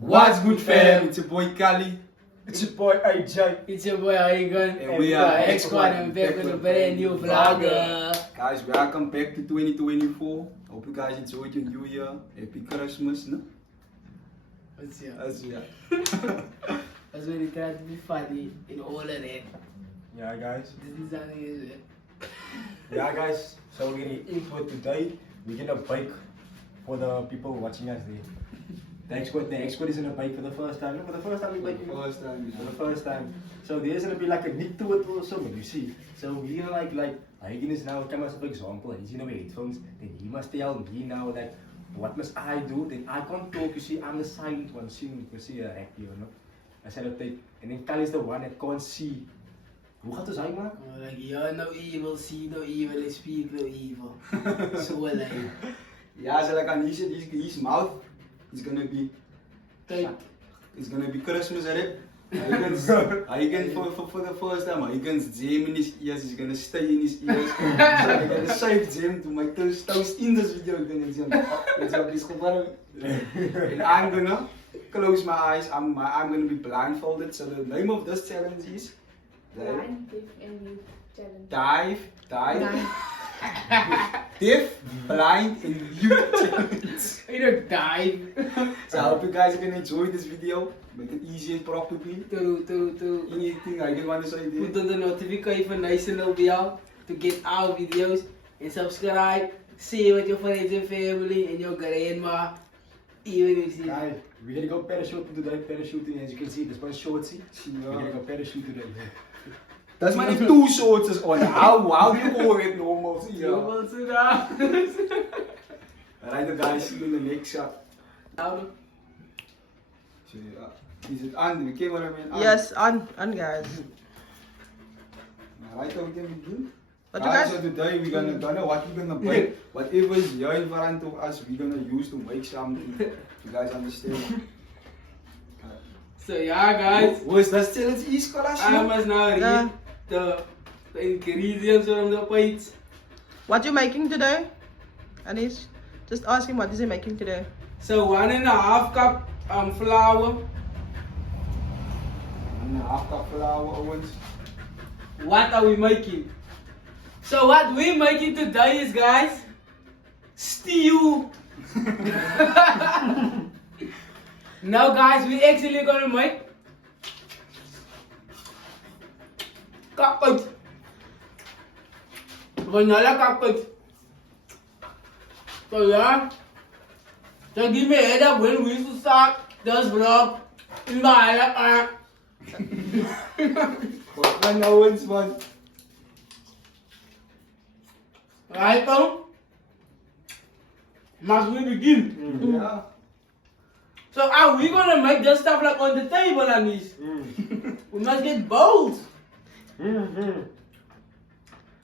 What's good, fam? It's your boy Cali. It's your boy AJ. It's your boy Haygen, And we are X-Squad and back with a brand new vlogger. Guys, welcome back to 2024. Hope you guys enjoyed your new year. Happy Christmas, no? What's up? That's yeah. That's when you try to be funny in all of that. Yeah, guys. This is how it is. Yeah, guys. So we're gonna eat for today. We're gonna bake for the people watching us there. The expert is gonna bake for the first time. For the first time we bake. First time, For the first time. So there's gonna be like a nick to it or something. You see. So we're gonna like Haygen is now come as for example, and he's gonna wear headphones. Then he must tell me now like what must I do? Then I can't talk. You see, I'm the silent one. Sing, you see, happy, you know. I said okay. And then Kali is the one that can't see. Hoe gaat het zijn, man? Like, you're no evil, see no evil, and speak no evil. So like, yeah, so like his mouth is gonna be type. it's gonna be Christmas, right? Haygen for the first time, Haygen's gem in his ears is gonna stay in his ears. So I'm gonna save gem to my toast in this video. Let's have this geval. And I'm gonna close my eyes. I'm gonna be blindfolded. So the name of this challenge is Blind, deaf, and mute challenge. Deaf, blind, and mute challenge. You don't die. So I hope you guys are gonna enjoy this video. Make it easy and properly. To Anything I can want to say there. put on the notification nice and bell to get our videos and subscribe. See with your friends and family and your grandma. Even if you Guys, we're gonna go parachute today. Parachuting, as you can see, this one shorty. We're gonna go parachute today. That's my two shorts on. How do you call it normal? See ya. Alright guys, see you in the next shot. Now, So, is it on? The cameraman on? Yes, on guys. Alright, we can begin. What you guys? So today we're gonna what we're gonna bake. Whatever is here in front of us, we're gonna use to make something. You guys understand? so yeah guys, Was that challenge is class? I must now read Yeah. the ingredients from the plates. What you making today, Anees? Just ask him what is he making today. So 1.5 cup flour, 1.5 cup flour, Owens. what are we making? So what we're making today is, guys, stew. Now guys, we actually gonna make cupcakes. Vanilla cupcakes. So yeah, so give me a head up when we used to start this vlog in my What one Owens one? right now, must we begin? Yeah. So are we gonna make this stuff like on the table, Anees? We must get bowls.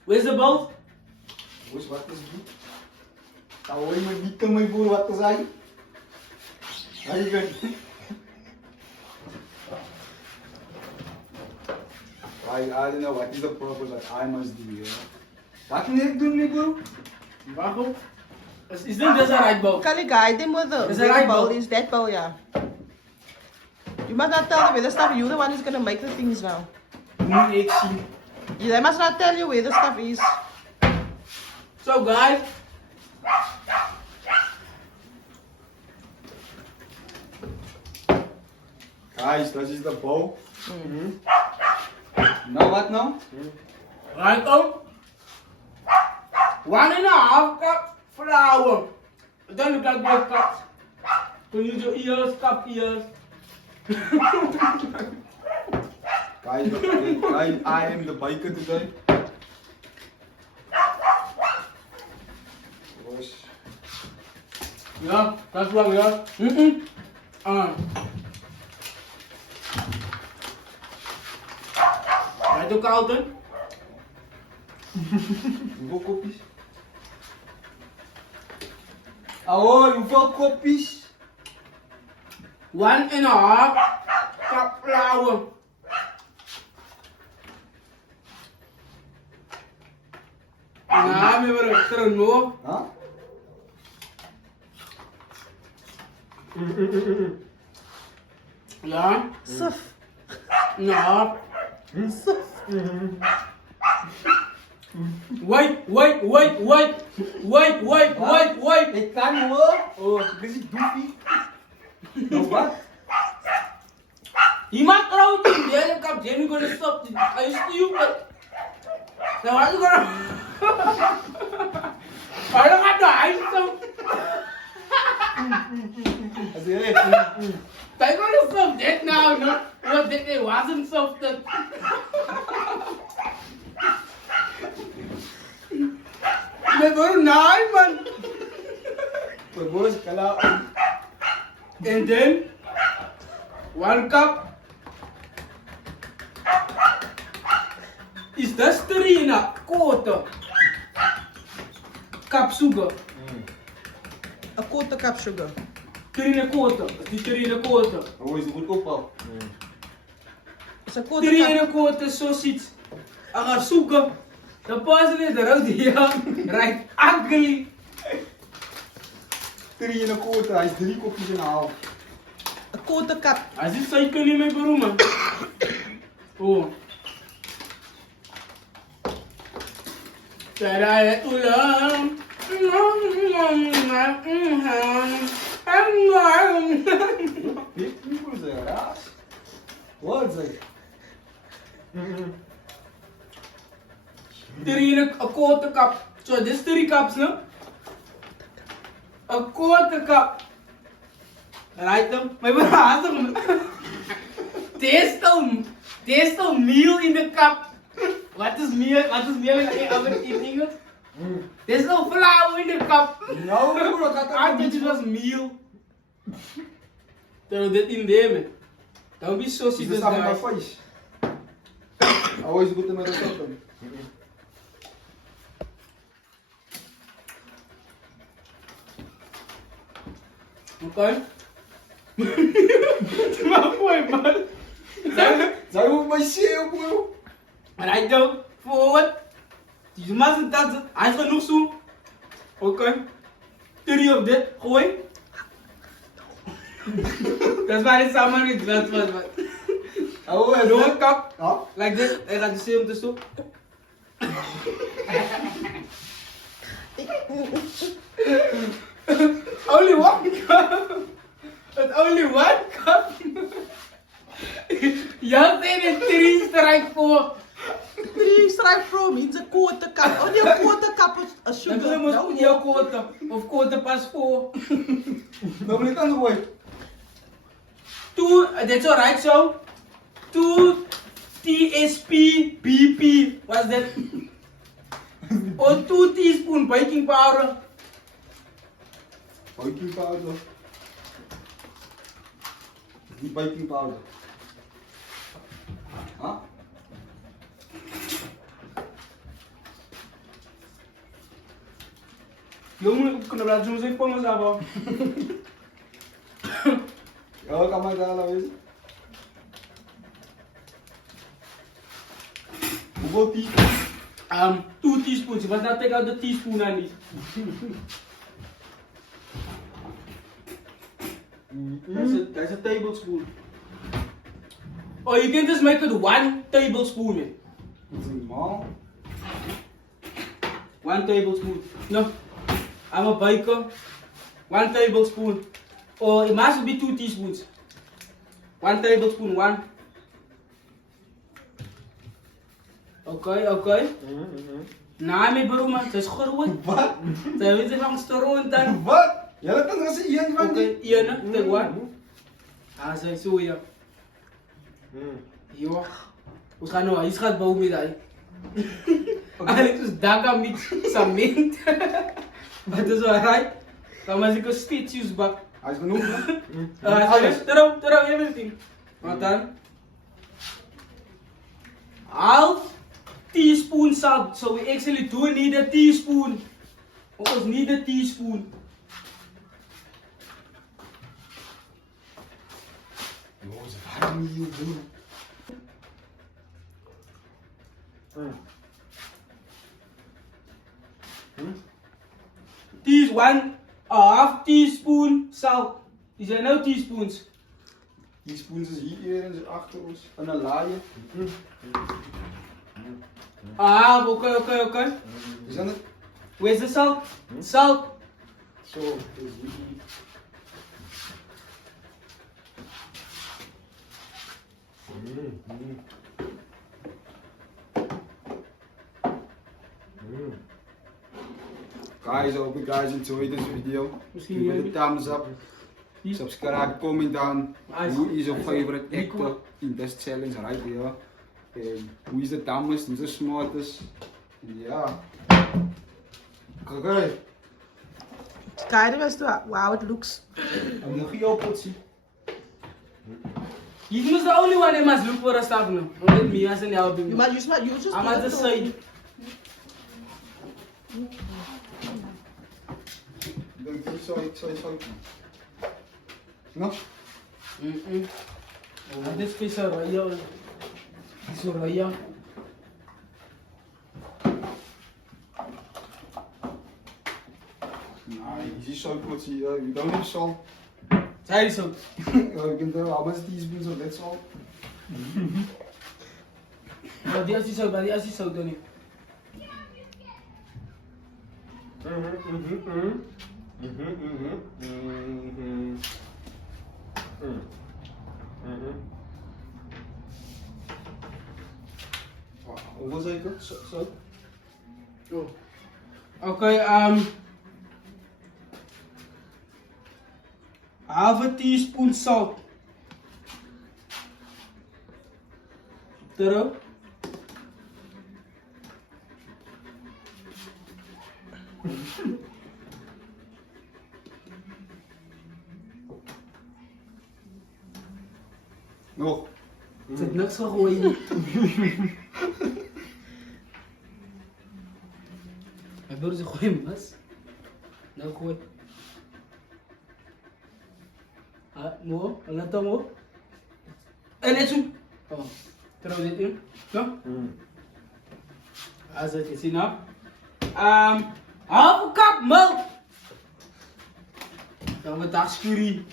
Where's the bowls? What's what is it? Tahu mo dito may puro what to say? Haygen. I don't know what is the purpose that I must do here. What can you do, bro? Waarom? Is this just a right bowl? Kali, guide him with the Is that right, bowl. bowl? Is that bowl, yeah. You must not tell them where the stuff. You're the one who's gonna make the things now. They must not tell you where the stuff is. So guys, Guys, this is the bowl. Now what now? right now, 1.5 cup flour. It don't look like both cups. So use your ears, cup ears. Guys, I am the biker today. Yes. Yeah, that's what we are. Right to Carlton. Hoeveel kopjes? Oh, hoeveel kopjes? 1.5 cup flour. Nah, me better turn no. Huh? Ja? Suf. Ja. Suf. Wait. Ik kan niet hoor. Oh, dit is doefie. Nou wat? Iemand trouwt in the cup, Jamie gonna stop. Are you stupid? Now are you gonna? I don't have the ice so. They're gonna stop that now, no? What that they wasn't softened. They're going nine, man. But boys, kala. And then 1 cup is das 3 na quarter cup sugar. A quarter cup sugar. 3 and a quarter. Die 3 and a quarter. Oh, is goed opbouw. It's a quarter 3 cup. and a quarter sausage. Aga sugar. The person is around here. Right. Ugly. 3 en een quarter, hij is 3 kopjes en een half. A quarter cup. As it cycle in my room. Oh. Taray ulam. Dit is een raas. Wat is het? 3 and a quarter cup. So this 3 cups, no? A quarter cup. Right now, my brother. Taste the meal in the cup. What is meal? What is meal in English? There's no flour in the cup. Nou, bro, dat I thought it was meal. Throw that in there, man. Don't be so is serious, samen guys. met vlees. Always goed met de toppen. Okay? Maar mooi, man. Zijn we op mijn shit, bro? Right now, forward. Je mustn't touch it. Hij is genoeg zo. Oké. 3 of dit. Gooi. Dat is waar hij samen met wat. Oh, en Door een kap. Ja? Like this. Hij gaat de serum tussen. Only 1 cup. It's only 1 cup. Y'all say it's 3 strike 4. 3 strike from means a quarter cup. Only a quarter cup of Dan sugar. wil je ook jouw quarter. Of quarter pas 4. Dan moet ik aan de boy. 2, that's alright so. 2 TSP BP. What's that? Or 2 teaspoon baking powder. Baking powder. Niet baking powder. Huh? Jongen, ik kan er laten zien van ons af. Ja, kan maar daar laten wezen. Hoeveel teaspoon? 2 teaspoons. Je was nou take out the teaspoon aan niet. That's a tablespoon. Oh, you can just make it 1 tablespoon. Man. Dat is normaal. 1 tablespoon. No, I'm a baker. 1 tablespoon. Or it must be 2 teaspoons. 1 tablespoon, 1. Okay. Nah, me bro, man. Het is groot. Wat? Zij weet van steroid dan. Wat? Ja, dat kan als je van Oké, die. hier, ne? Take 1. Ah, zij zo, ja. Yo. We gaan nou, hij gaat bouwen met hij. Eigenlijk is daga met cement. Dat is alright. Dan was ik een stitches bak. Hij is genoeg, hè? Alles. Terug, everything. Wat dan? Half teaspoon salt. So we actually do need a teaspoon. We need a teaspoon. Yo, ze waren niet heel doen. Half teaspoon salt. These are no teaspoons. teaspoons is hier en achter ons. En een laaien. Ah, oké. Is dat het? Where's the salt? Salt. Zo, dus hier. Guys, I hope you guys enjoyed this video. Give it a thumbs up. Subscribe, comment down. Who is your favorite actor in this challenge right here? And who is the dumbest, who's the smartest? Yeah. Okay. Kijk eens toe, wow, it looks. I'm nog hier op potsie. He's not the only one that must look for a stuff now. Let me as an helping. You just I'm at the side. Sorry. No? This piece of royal. This is royal. Nah, easy salt potsie. You don't need salt. Sorry, so. You can tell how much teaspoons of that salt. But the assist out, don't you? Hoeveel zeker? Zo. Oh. Okay, half a teaspoon salt. Terug. Nog. Het is niks gegooid. Hij wil ze gooien, mas. Nou gooi. Ah, mo, laat hem mo. En net zo. Oh, trouw dit in. Ja? As it is enough. Half a cup milk. Dan wordt dat scurie.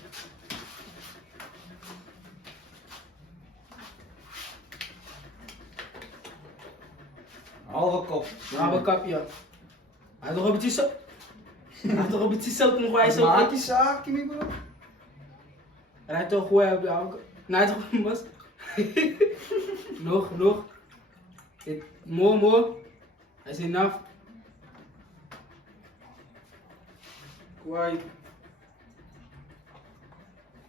Halve kop. Half a cup, ja. Hij toch een beetje zo. Hij toch een beetje zo nog wij zo. Maak je zaak, Kimi bro. En hij toch gewoon op jou. Nee, toch was. Nog. More. That's enough. Quite.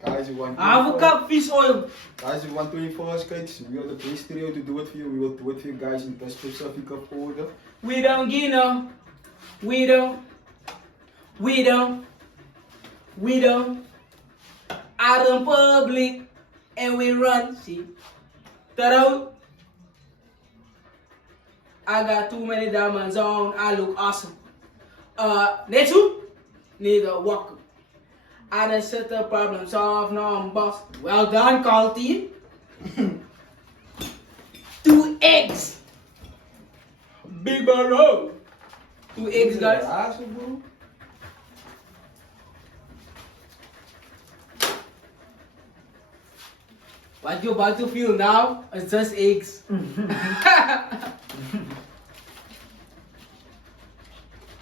Guys, you want Half a cup fish oil. Guys, you want 24 skates? We are the best trio to do it for you. We will do it for you guys in this specific order. We don't get no. We don't. Out in public and we run. See. That I got too many diamonds on. I look awesome. Next one. Need a walker. I done set the problem solved. Now I'm boss. Well done, call team. 2 eggs. Big bro. 2 eggs, guys. What you about to feel now is just eggs.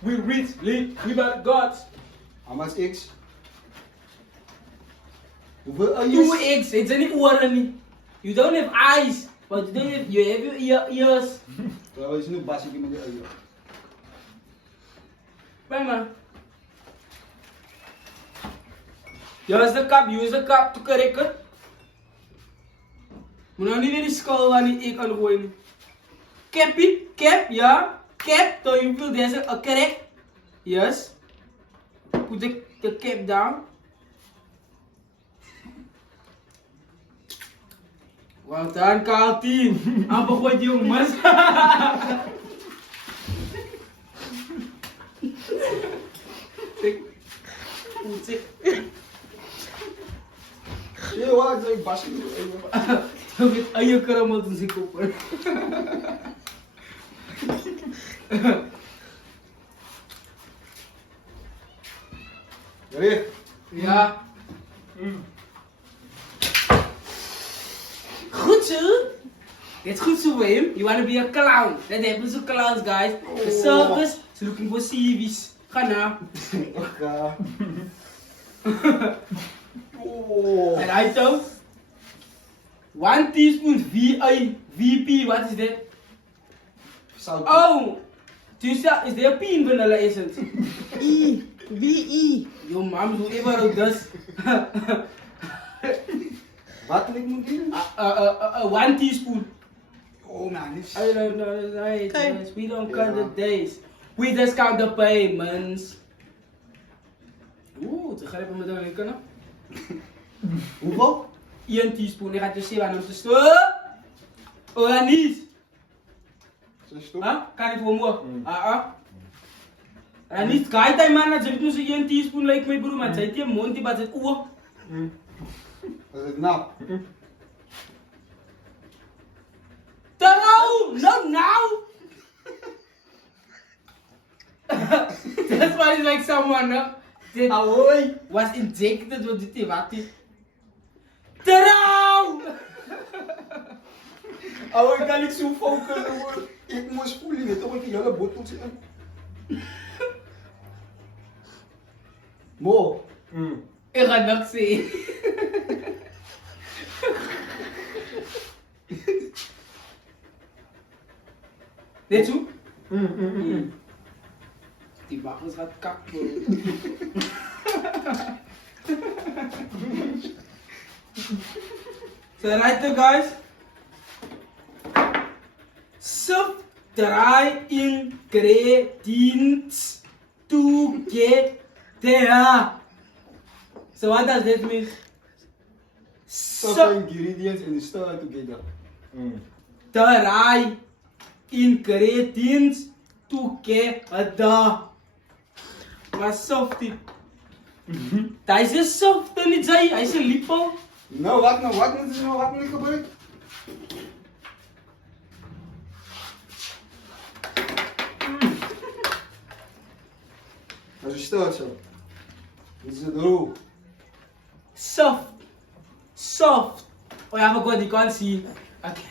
We rich, we got gods. How much eggs? Hoeveel 2 eggs, it's any oren. You don't have eyes, but you have your ears. Terwijl je nu basje met je eieren. Mama. Use the cup to correct it. Moet nou niet in die skull waar ik kan gooien. Cap, ja. Cap, so you feel there's a correct. Yes. Put the cap down. Well done, Cali team. Amper gooit jongens. Zie je wat? Ik basje met je eieren. Met eieren karamel doen ze kopen. Recht. Ja. sir. That's good for him. You want to be a clown. That happens to clowns, guys. The circus is looking for CVs. Ga na. Okay. Oh. Alright, so 1 teaspoon VP. What is that? Salt. Oh, is there a P in vanilla essence? E. V-E. Your mom, whoever wrote this. Wat moet ik moet doen? 1 teaspoon. Oh man, this. I don't know, right? Okay. Yes, we don't count the days. We just count the payments. Oeh, te grijpen met een rekenen. Hoeveel? 1 teaspoon. Ik ga je zien waarom te stoppen. Oh, ja, niet. Zo stop. Huh? Kan ik voor me? En niet kijk hij man, dat zit nu zo 1 teaspoon lijkt mij broer, maar zit je mond die wat het oor. Dat is het nou. No. That's why it's like someone that was injected with the wati. Trouw! Oh, ik kan niet zo focussen hoor. Ik moest spoelen, weet toch? Ik die hele botel zitten. Mo. Ik ga niks zien. Dit zo? Die wagens gaat kakken. So right there guys. Subtract ingredients together. So what does that mean? Some ingredients and stir together. Subtract ingredients together. Maar softie. Hij is een soft niet zij, hij is een lipo. Nou, wat moet ik gebruiken? Dat is stil zo. Dit is het droog. Soft. Oh ja, maar god, die kan zien. Okay.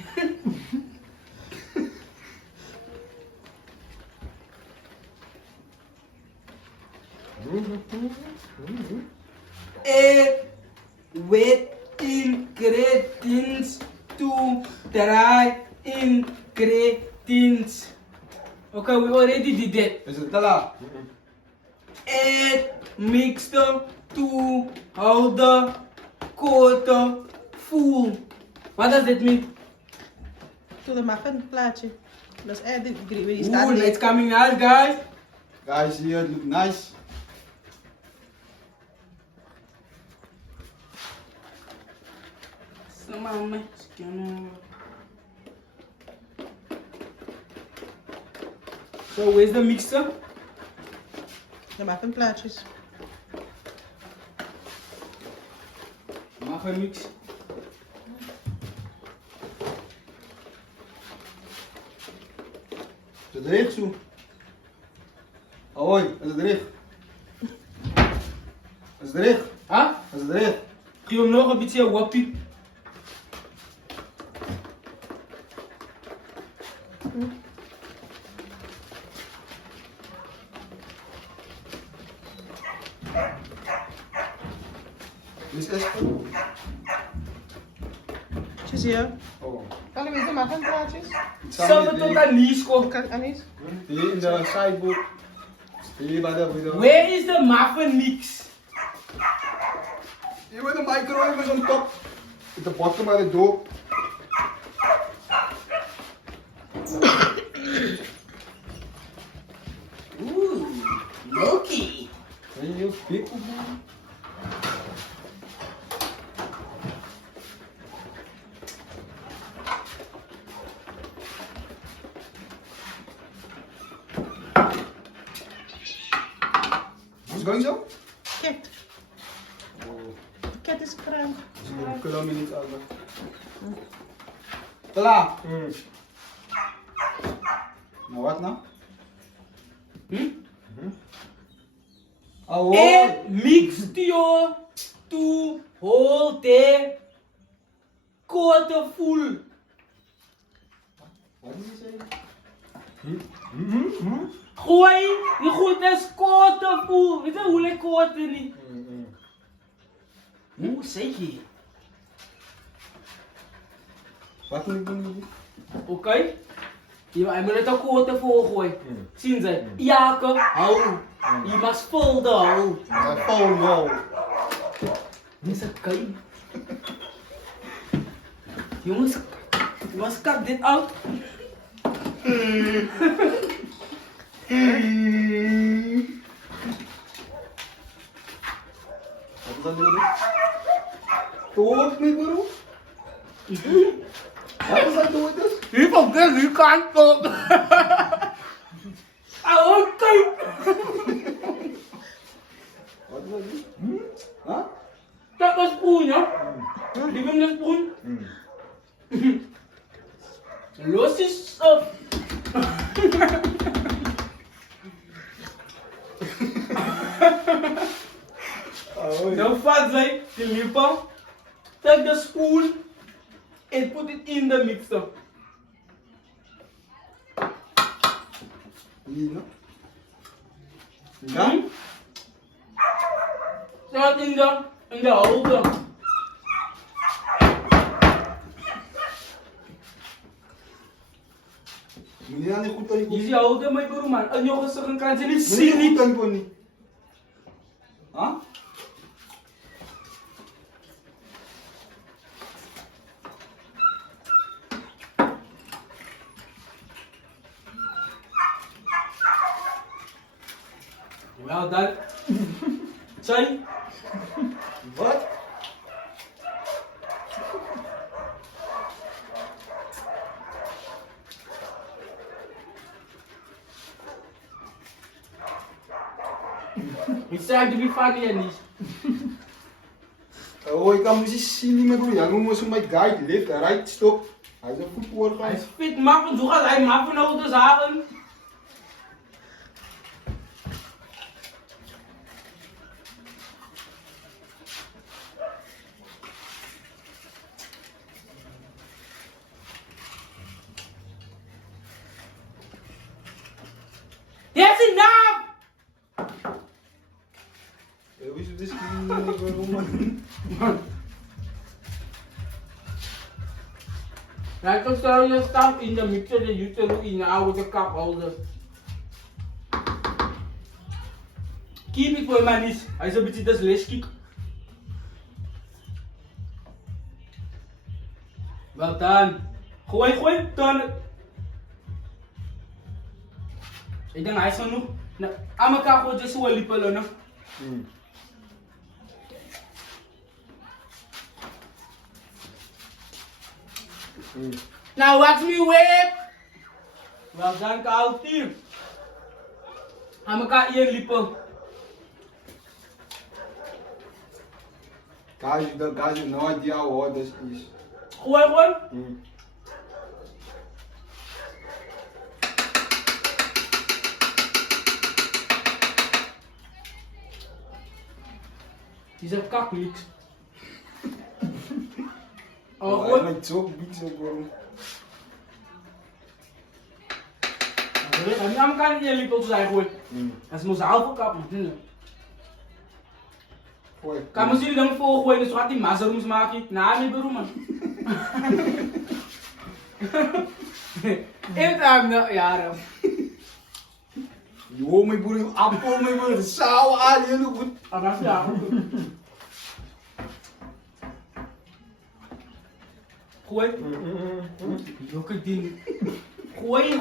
With ingredients to dry ingredients. Okay, we already did that. Is het te laat? Add mixture to houden koten full. What does that mean? To the muffin plaatje. Dat is echt die Ooh, it's coming out, guys. Guys, here it look nice. So where's the mixer? De muffin plaatjes. Muffin mix. Is het dicht zo? Hoi, is het dicht? Is het dicht? Huh? Is het dicht? Geef hem nog een beetje wappie. Dit is echt. Tjus hier. Oh. Kan je de muffin plaatjes? Samen tot aan Nies komt. Kan Anees? Hier in de sidebook. Hier bij de video. Where is the muffin mix? Hier met de microwave is on top. At the bottom of the door. Ooh, Loki. Zijn jullie heel dik of What's going so? Cat. Oh, The cat is crying. zo'n kilometer over. Klaar. Nou, wat nou? Oh, Add mixture to hold the korte voel. Wat is je zeggen? Gooi, die goed is korte voel. Weet je hoe ik korte niet? Hoe zeg je? Wat moet ik doen? Oké? Hij moet het ook korte voel gooien. Zien ze? Jaken, hou. Je mag spulden houden. Oh, wow. Is het oké? Jongens, kap dit uit. Wat is dat doen? Toch niet, bro? Wat is dat doen? Hier van dit, hier kan ik op. Oké. Wat is dat doen? Huh? Dat is spoen, ja? Die wil de spoen. Los is op. Nou vat zij de lippen, take the spoon and put it in the mixer. Hier, no? Ja? Zet in de holder. Moet je dan niet goed aan Je ziet holder, mijn broer man. En jongens, ze kan ze niet zien. Zie niet aan Bonnie. Huh? Well done. Sorry. Wat? It's trying to be funny, Anees. Oh, ik kan precies zien niet meer broer. Ja, noem eens mijn guide, lift, right, stop. Hij is een goed woord. Hij is fit mappen, hoe gaat hij mappen nou de zaken? That's enough! Hoe is het dus niet? Hij kan stel je stuff in de mixer en je doet in with the cup holder. Keep it for my niece. Hij is een beetje dyslexic. Wel dan. Gooi, dan. Ik denk hij is genoeg. Nou, aan elkaar gewoon just wel lippen, no? Now watch me whip. Well done, koud team. Aan elkaar hier lippen. Guys, you no idea what this is. Gooi. Die is een kakliks. Oh, Hij goed. maakt zo iets op waarom. En dan kan je lippen zijn gooien. Dat is mijn zaalvoer kappen. Gooi. Kan me zien dan voor gooien, dus wat die mazerums maken. Nou, niet beroemen. In het jaren. Jo, mijn broer, appel, mijn broer, sauw aan, heel goed. Ah, dat is ja. Gooi. Jokke ding. Gooi.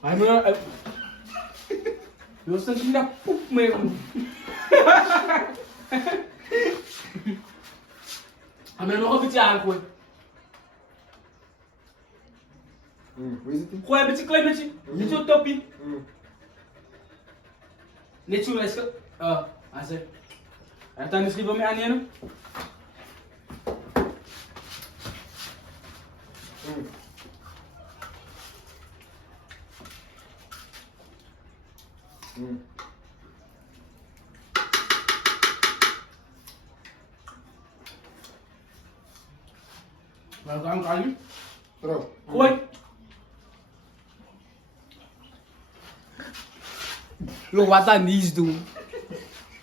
Hij moet je was dan niet poep mee om. Hij moet nog een beetje aangooien. Hoe is het? Gooi een beetje, klein beetje. Niet zo toppie. Net zo wijs. Hij zegt. Hij heeft misschien wel mee aannemen. Maar dan kan je. Bro. Gooi. Look wat anees doen.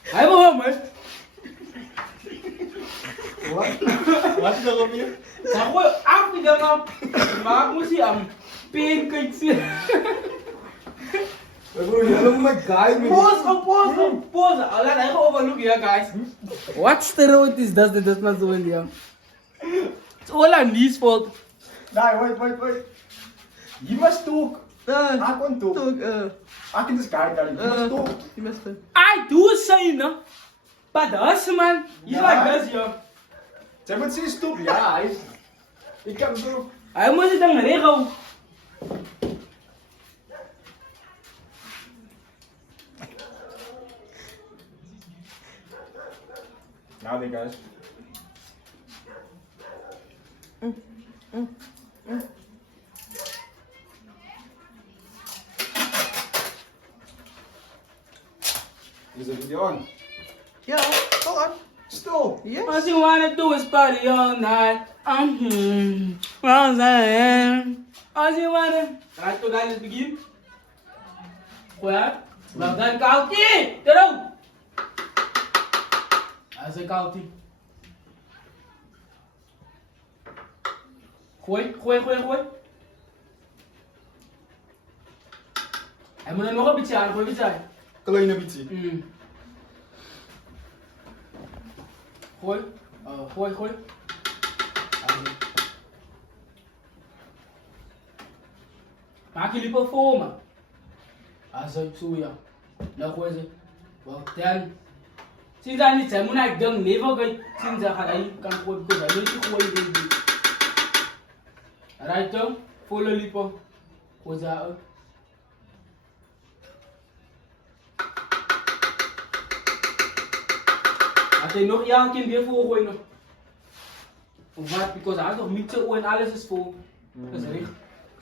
Hij wil hem, hè? Wat is er op hier? Dan gooi af die dan op. Maar moet je aan pancakes zien. Bro, you look my guy, man. Pause. I'll let I overlook here, guys. What steroid is that not doing here? It's all anees fault. Nee, wait. Je must talk. I can't talk. I can just guide that. You must talk. You must I do say, no? But us, man, you like this, yo. Zeg maar, zie je stop. Ja, hij is... Ik kan zo... Hij moet het dan regelen. Nou, then, guys. Is the video on? Yeah, go on. Stop. Yes. All you wanna do is party all night. Roseanne. All you wanna. Right, so let's begin. Well, well done, Kautie. Get out. That's a Kautie. Gooi. Hij moet er nog een beetje aan, gooi een beetje aan. Kleine beetje. Gooi. Maak jullie wel voor me. Zo ja. Nou gooi ze. Wel, dan. Sinds hij niet zijn, moet hij dan never gaan. Sinds hij gaat hij kan gooien, because hij weet niet gooien. Right dan, volle lippen. Gooi ze uit. Als hij nog een keer weer voor gooien. Of wat? Because hij heeft nog mixen en alles is vol. Dat is recht.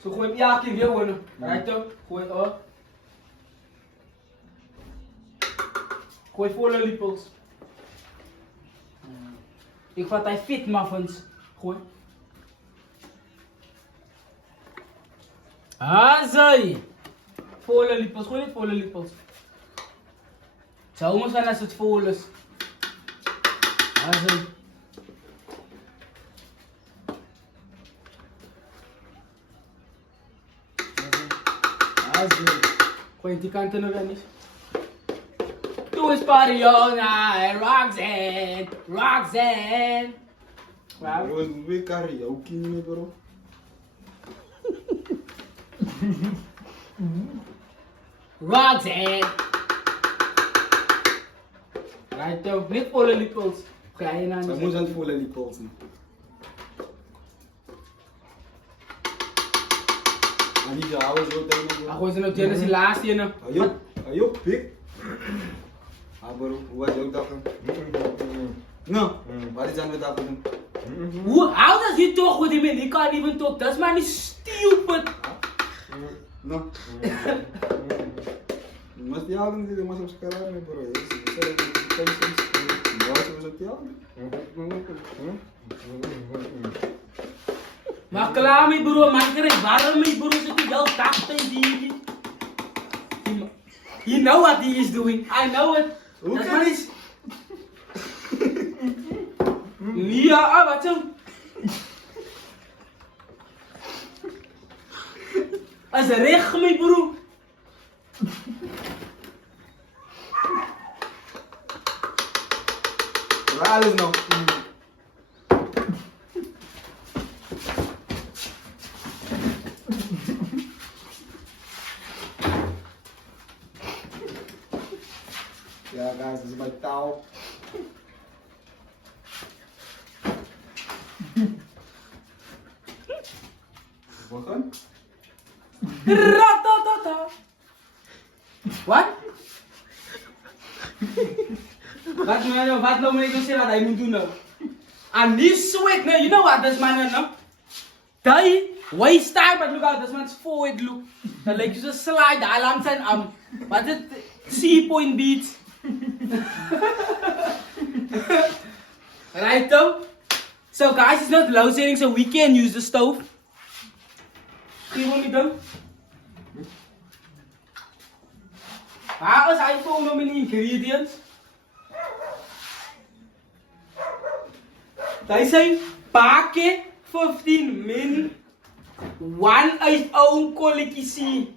Zo gooi hem een keer weer gooien. Right dan, gooi op. Gooi volle lippels. Ik vat hij fit muffins. Gooi. Azai. Volle lippels, gooi niet volle lippels. Zou maar zijn als het vol is. Azai. Azai. Gooi die kanten nog wel niet. Doe eens party all night, Roxanne. Wow. Bro, we karaoke niet, bro. Roxanne. Right though, met volle lippels. Ga je naar Hij moet aan het voelen die polsen. En niet de oude zo tegen Ah, gooi ze nog Genesis laatste hier nog. Ayo, pik. Ah bro, hoe was jouw dag? Nou, wat is aan de dag? How does he talk with him and he can't even talk? That's man is stupid. Nou. Mas die avond die mas subscribe me bro. Maar klaar mee bro, maak er een warm mee bro, zit je wel dacht in die. You know what he is doing, I know it. Hoe kan is? Ja, wat zo? Als een recht mee bro. Waar is nog? Ja guys, dit is mijn taal. Wachten. Ratatata. Wat? Wat nou moet ik zeggen dat hij moet doen nou? And this sweat, no, you know what this man no? Die, waist time, but look out, this man's forward look. Dan lijkt je zo slide, de alarm zijn aan. Wat is het? C-point beats. Right though? So guys, it's not load shedding, so we can use the stove. Geef me dan. Waar is iPhone om in ingredients? They say packet 15 min 1 uit own kolletjie see.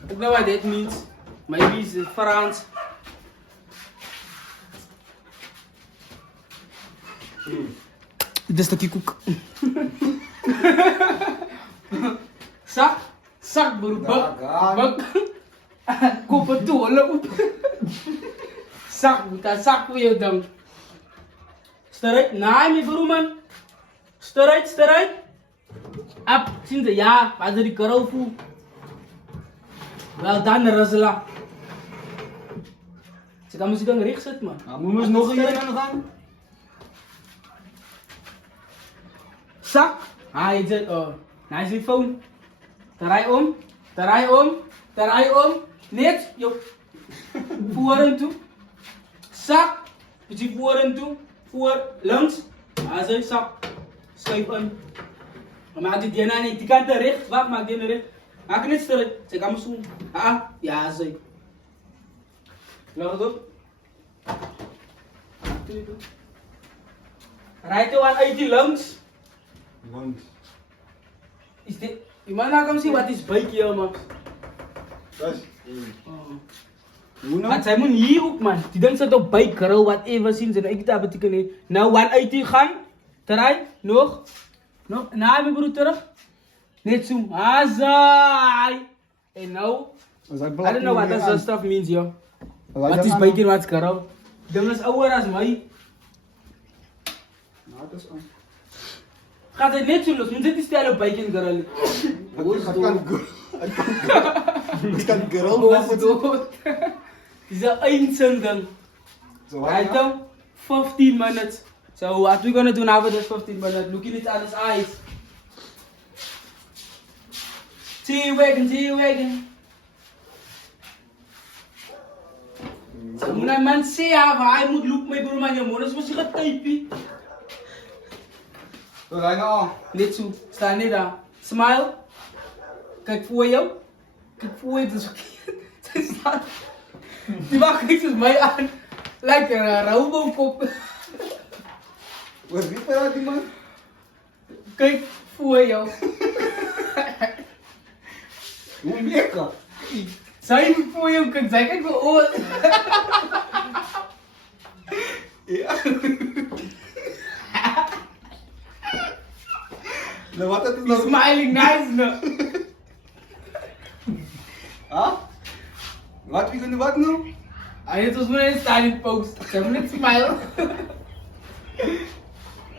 I don't know what that means. Maybe it's in France. Dit is stukje koek. Zak broer, bak. Koop het toe, hulle op. Zak voor jou dan. Sterk, nee my broer man. Sterk. Up, zien ze, ja, wat er die karel voel. Wel dan, Razela. Ze kan misschien dan recht zetten, man. Nou, moet nog een keer aan gaan? Zak. Hij zit, oh. Nou is die phone. Draai om. Net, joh. Voeren toe. Zak. Beetje voeren toe. Voor, langs. Hij zit, zak. Schuif aan. Maak dit hier niet. Die kant recht. Wat maak dit recht? Maak het niet stil. Zeg, ga maar zoen. Ja, zeg. Leg het op. Rijd je aan uit die langs. Langs. Is dit... Je mag nou komen zien wat is bike hier, Max. Dat is... Hoe nou? Want zij moet hier ook, man. Die denkt dat op bike, girl, whatever zien ze. Ik dat betekent niet. Nou, waar uit die gaan. Draai. Nog. Nou, mijn broer terug. Net zo. Azai. En nou. I don't know what that stuff means, yo. Wat is bike en wat is girl? Dat is ouder als mij. Nou, dat is aan. Gaat het net zo los? Moet dit stijl op bike en girl? Ik kan girl was dood. Is dat eindzending? Right now, 15 minutes. So what we're gonna do now for this 15 minutes, looking it at his eyes. See you wagon. So when a man say I moet look my broer man, je moeder is misschien getypie. Wat ga je nou? Net zo, sta niet daar. Smile. Kijk voor jou. Dat is oké. Staat. Die mag kijkt dus mij aan. Lijkt een rouwboomkop. Wat is dit voor die man? Kijk voor jou. Hoe lekker? Zij voor jou kunt zeggen, kijk voor oor. Ja. Nou, wat is het nou? Smiling nice, no. Huh? Wat we kunnen wat nou? Het was maar een styling post. Ze hebben net smile.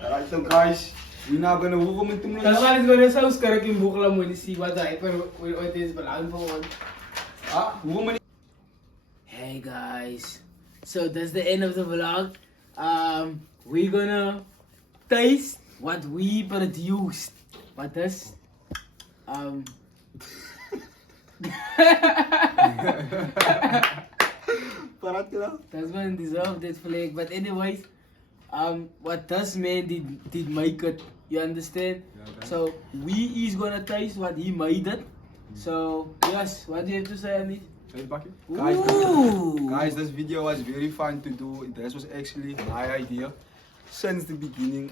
Alright, so guys, we're now gonna move on to the That's why it's gonna sound scared in Bukla when you see what it is belang for. Hey guys, so that's the end of the vlog. We're gonna taste what we produced. What is? That's one deserved it flag. But anyways, what this man did make it. You understand? Yeah, okay. So we is gonna taste what he made it. So yes, what do you have to say, Anees? Guys, this video was very fun to do. This was actually my idea since the beginning.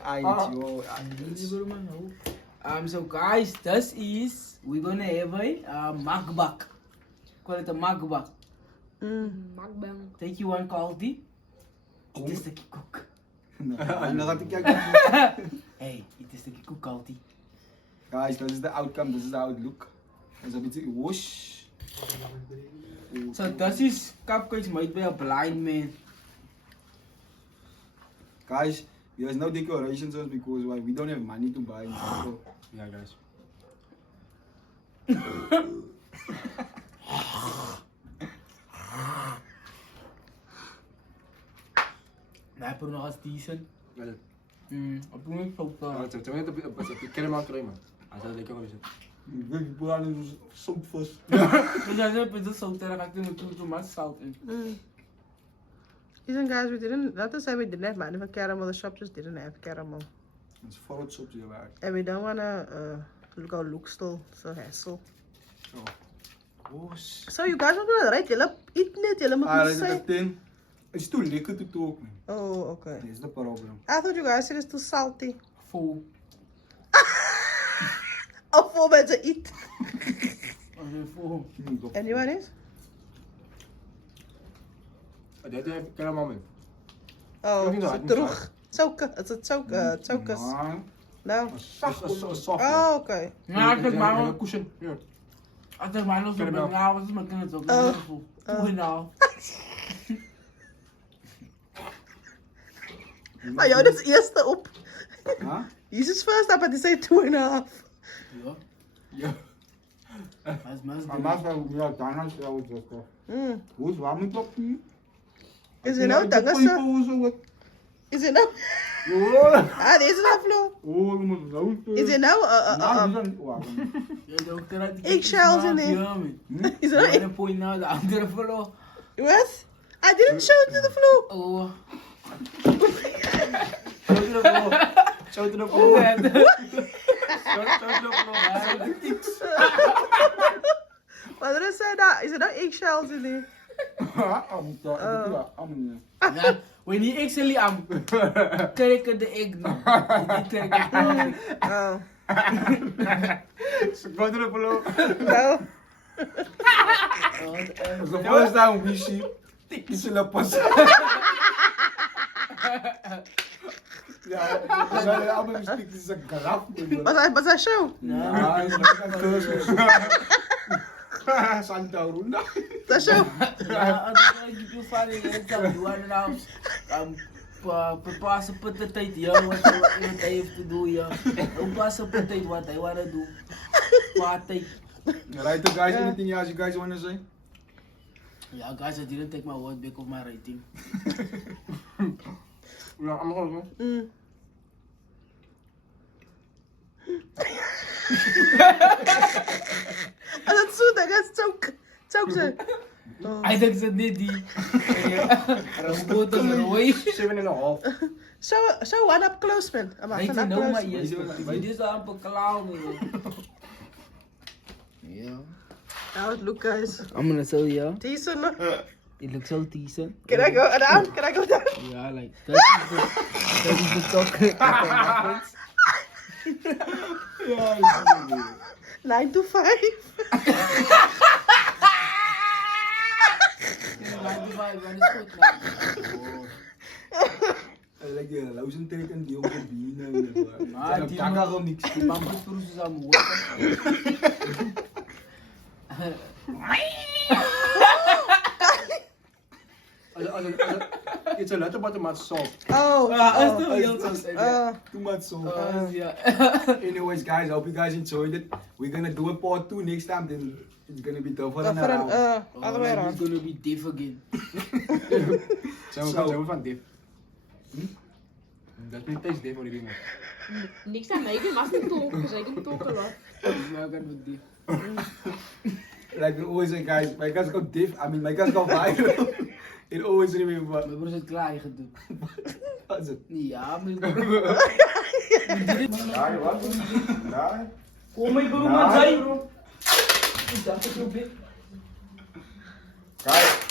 So guys, this is we're gonna have a mukbang. Call it a mukbang. Mukbang. Take you one quality. It is the cook. Hey, it is the cook quality. Guys, this is the outcome. This is how it look. It's a bit whoosh. So this is cupcakes made by a blind man. Guys, there's no decorations because why? We don't have money to buy. So, yeah, guys. Nee, ik nog als decent. Wel. Op doe ik zo. Het is net op caramel crème. Als dat lekker is. Ik ben aan soepvis. Dus dat is het zo terug. Ik doe er tomaat zout in. Listen guys, we didn't, that is why we didn't have money for caramel. The shop just didn't have caramel. It's fruits op je werk. And we don't wanna look our look still so hassle. Oh, So you guys are gonna right? You'll eat net, you'll dat is say. the thing. It's too liquid to talk, man. Oh, okay. That's the problem. I thought you guys said it's too salty. Full. Oh, for me to eat. Full. Anyone else? Dat heb ik helemaal mee. Oh, niet so uit, niet terug. Choke, it's a choke, chokers. No. Soft. Oh, okay. Ja, ik heb maar een cushion. Hier. als ik maar nog zo ben, nou, wat is mijn kind ook? Hoe nou? Maar jou, dat is eerste op. Huh? Jesus first up and they say 2.5. Ja. Ja. Maar Maar ja, daarna is het wel wat. Hoe is waar met papier? Is it nou dangen? Is it now? Ah, deze is nou flow. Oh, je moet zo. Is it now? Eggshells in there. Is it Ik now? point naar de andere vlog. What? I didn't show it to the floor. Oh. Zo te de vloer. What did I say that? Is it now eggshells in there? Ja, wanneer ik ze liet aan trekken de egg nog. Die trekken de egg. Oh. Ze gaat er op. No. De first time we see, tik is la pas. Ja, we zijn allemaal stik is een graf. Was I show? Ja, is een cursus. Santa Runda. That show? Ja, als ik je vader is, dan doe je nou pas op de tijd, ja, wat hij heeft te doen, ja. Pas op de tijd wat hij wil doen. Wat hij. Right, the guys, anything else you guys want to say? Yeah, guys, I didn't take my word back of my rating. Ja, I'm gewoon. En dat is zo, dat is choke ze. I think ze niet die. Roboot is rooi. 7,5. Show one up close, man. I'm Weet je up nou maar close. eerst. Dit is al een klauw, ja. How it look, guys. I'm gonna tell you. Decent. It looks so decent. Can I go down? Can I go down? Yeah, like that is the talk. 9 to 5. Like the lauzen teken die op de bienen. Maar die kan gewoon niks. Die man moet voor ons aan moeten. It's a little bit much salt. Oh. Is toch heel zo. Too much salt. Ja. Anyways, guys, I hope you guys enjoyed it. We're gonna do a part 2 next time. Then it's gonna be tougher than around. Other way around. It's gonna be diff again. Zijn we van diff? Dat is niet eens diff, hoor, die Niks aan mij, ik mag niet talken, zij kan talken lot. Nou kan we diff. Like we always say, guys, my guys go diff. I mean, my guys go viral. It always remember. Mijn broer is het klaar gedaan. Wat is het? Ja, mijn broer. Daar, wat? Daar? Kom mijn broer maar zijn. Ik dacht dat je op dit. Kijk.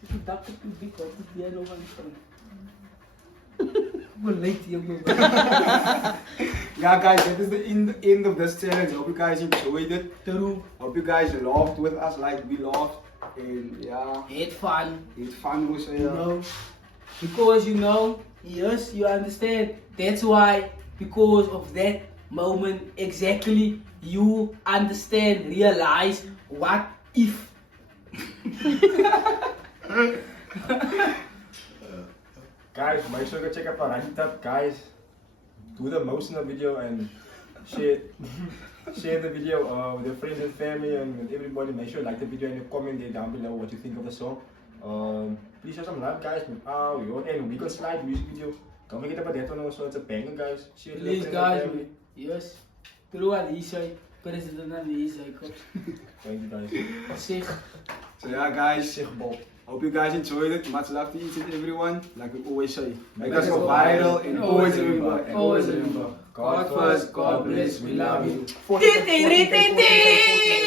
Ik dacht dat je op dit was. Ik jij nog aan het springen. Hoe leek die ook nog? Yeah, guys, that is the end of this challenge. Hope you guys enjoyed it. Hope you guys laughed with us like we laughed. And yeah, It's fun. it's fun was You know, because you know, yes, you understand. That's why, because of that moment, exactly, you understand, realize what if. Guys, make sure to check out our rank tab, guys. Do the most in the video and share the video with your friends and family and with everybody. Make sure you like the video and you comment there down below what you think of the song. Please show some love, guys. And we got slide music video. Don't forget about that one also. It's a banger, guys. Share it with Please, your friends guys, and family. yes. Through Alicia, president Alicia. Thank you, guys. Zeg. So yeah, guys, Zeg Bob. Hope you guys enjoyed it. Much love to each and everyone. Like we always say, make us go viral and always remember. God first, God bless, we love you. Tee, tee, tee, tee, tee.